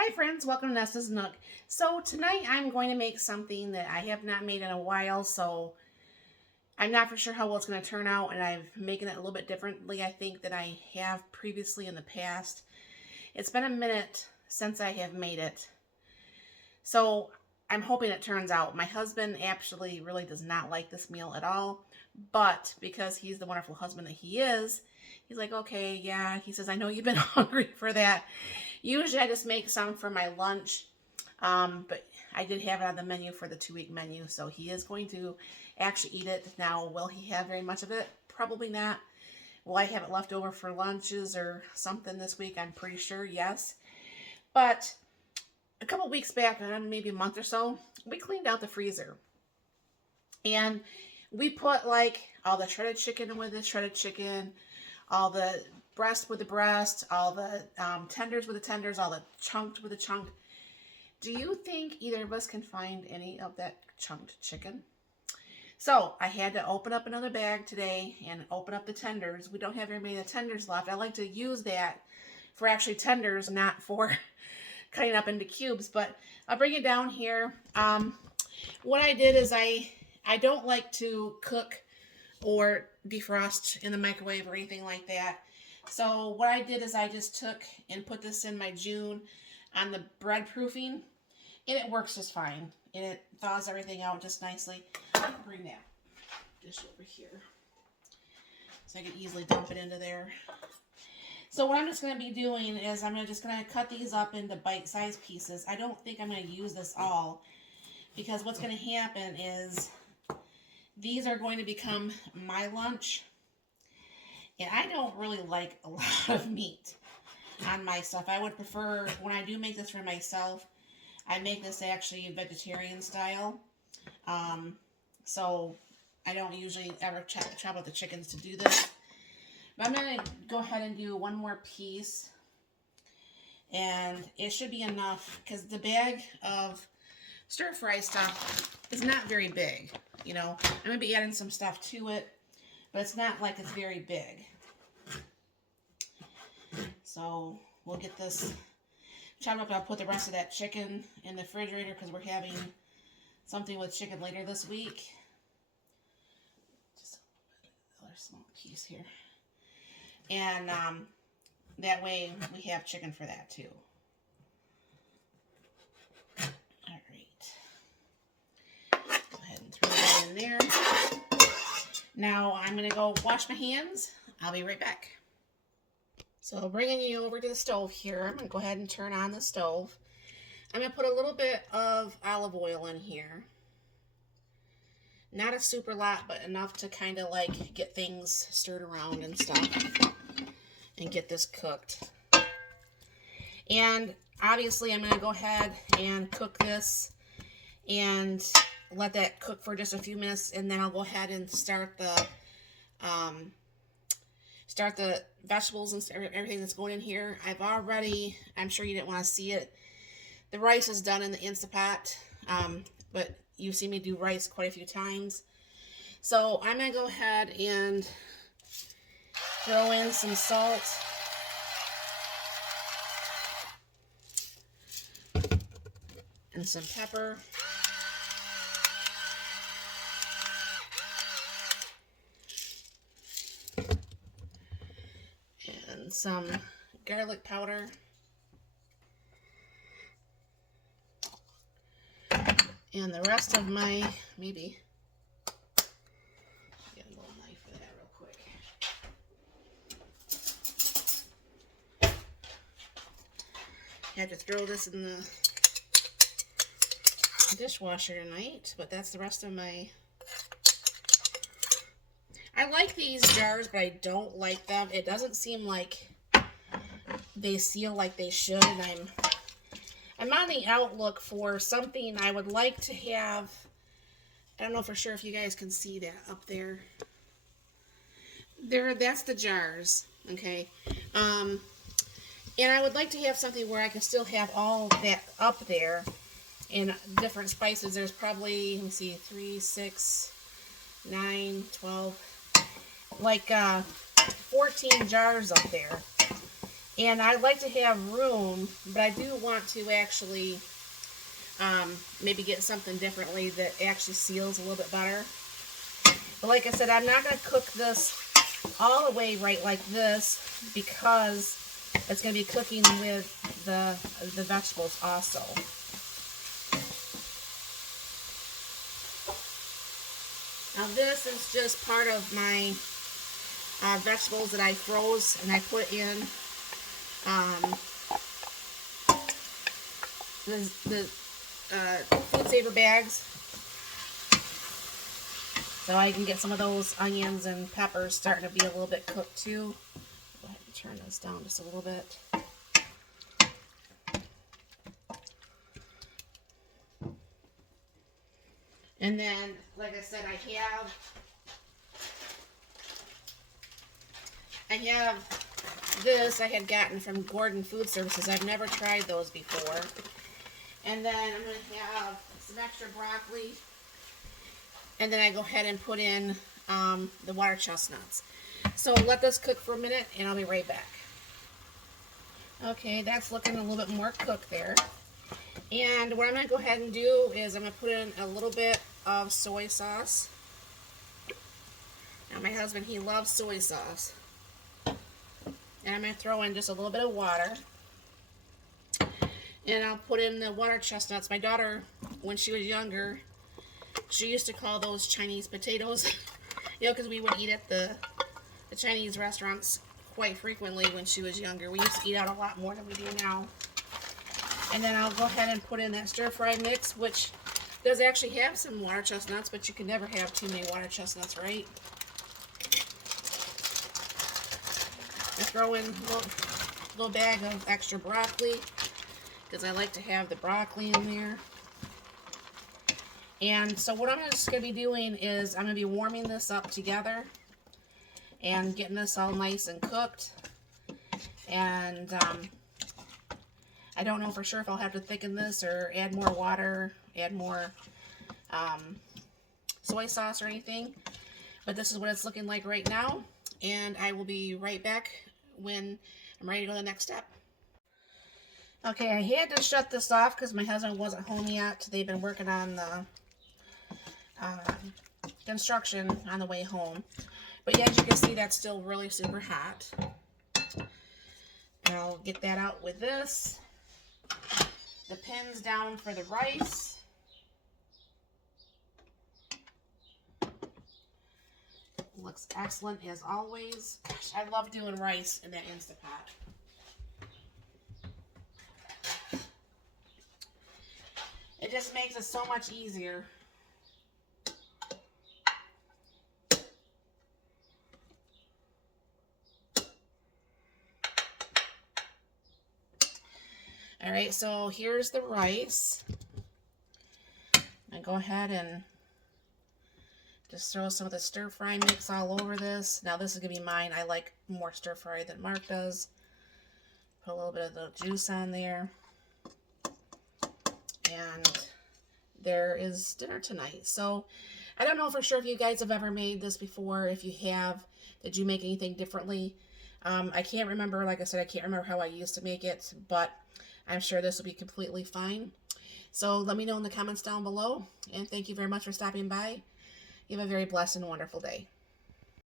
Hi friends, welcome to Nesta's Nook. So tonight I'm going to make something that I have not made in a while, so I'm not for sure how well it's going to turn out, and I'm making it a little bit differently, I think, than I have previously in the past. It's been a minute since I have made it, so I'm hoping it turns out. My husband actually really does not like this meal at all, but because he's the wonderful husband that he is, he's like, okay, yeah. He says, I know you've been hungry for that. Usually I just make some for my lunch, but I did have it on the menu for the 2-week menu, so he is going to actually eat it. Now, will he have very much of it? Probably not. Will I have it left over for lunches or something this week? I'm pretty sure, yes. But a couple weeks back, maybe a month or so, we cleaned out the freezer. And we put like all the shredded chicken with the shredded chicken, all the breast with the breast, all the tenders with the tenders, all the chunked with the chunked. Do you think either of us can find any of that chunked chicken? So I had to open up another bag today and open up the tenders. We don't have very many of the tenders left. I like to use that for actually tenders, not for cutting up into cubes. But I'll bring it down here. What I did is I don't like to cook or defrost in the microwave or anything like that. So what I did is I just took and put this in my June on the bread proofing, and it works just fine. And it thaws everything out just nicely. I'll bring that dish over here so I can easily dump it into there. So what I'm just going to be doing is I'm just going to cut these up into bite-sized pieces. I don't think I'm going to use this all, because what's going to happen is these are going to become my lunch. And I don't really like a lot of meat on my stuff. I would prefer, when I do make this for myself, I make this actually vegetarian style. So I don't usually ever chop up the chickens to do this. But I'm going to go ahead and do one more piece. And it should be enough, because the bag of stir fry stuff is not very big. You know, I'm going to be adding some stuff to it, but it's not like it's very big. So we'll get this chopped up. I'll put the rest of that chicken in the refrigerator because we're having something with chicken later this week. Just another small piece here. And that way we have chicken for that too. All right. Go ahead and throw that in there. Now I'm going to go wash my hands. I'll be right back. So bringing you over to the stove here, I'm going to go ahead and turn on the stove. I'm going to put a little bit of olive oil in here. Not a super lot, but enough to kind of like get things stirred around and stuff and get this cooked. And obviously I'm going to go ahead and cook this and let that cook for just a few minutes, and then I'll go ahead and start the vegetables and everything that's going in here. I'm sure you didn't want to see it. The rice is done in the Instapot, but you've seen me do rice quite a few times. So I'm going to go ahead and throw in some salt. And some pepper. And some garlic powder. And the rest of my, maybe, get a little knife for that real quick. I had to throw this in the dishwasher tonight, but that's the rest of my. I like these jars, but I don't like them. It doesn't seem like they seal like they should, and I'm on the outlook for something I would like to have. I don't know for sure if you guys can see that up there. That's the jars, okay? And I would like to have something where I can still have all that up there in different spices. There's probably, let me see, 3, 6, 9, 12, like 14 jars up there. And I like to have room, but I do want to actually maybe get something differently that actually seals a little bit better. But like I said, I'm not going to cook this all the way right like this because it's going to be cooking with the vegetables also. Now this is just part of my vegetables that I froze and I put in the food saver bags, so I can get some of those onions and peppers starting to be a little bit cooked too. Go ahead and turn this down just a little bit. And then, like I said, I have this I had gotten from Gordon Food Services. I've never tried those before. And then I'm going to have some extra broccoli. And then I go ahead and put in the water chestnuts. So let this cook for a minute and I'll be right back. Okay, that's looking a little bit more cooked there. And what I'm going to go ahead and do is I'm going to put in a little bit of soy sauce. Now my husband, he loves soy sauce. And I'm going to throw in just a little bit of water. And I'll put in the water chestnuts. My daughter, when she was younger, she used to call those Chinese potatoes. Because we would eat at the Chinese restaurants quite frequently when she was younger. We used to eat out a lot more than we do now. And then I'll go ahead and put in that stir-fry mix, which does actually have some water chestnuts, but you can never have too many water chestnuts, right? I throw in a little bag of extra broccoli, because I like to have the broccoli in there. And so what I'm just going to be doing is I'm going to be warming this up together and getting this all nice and cooked. And I don't know for sure if I'll have to thicken this or add more water, add more soy sauce or anything. But this is what it's looking like right now. And I will be right back when I'm ready to go to the next step. Okay, I had to shut this off because my husband wasn't home yet. They've been working on the construction on the way home. But yeah, as you can see, that's still really super hot. And I'll get that out with this. The pins down for the rice. Looks excellent as always. Gosh, I love doing rice in that Instapot. It just makes it so much easier. Alright, so here's the rice. I go ahead and just throw some of the stir-fry mix all over this. Now this is going to be mine. I like more stir-fry than Mark does. Put a little bit of the juice on there. And there is dinner tonight. So I don't know for sure if you guys have ever made this before. If you have, did you make anything differently? I can't remember. Like I said, I can't remember how I used to make it, but I'm sure this will be completely fine. So let me know in the comments down below. And thank you very much for stopping by. You have a very blessed and wonderful day.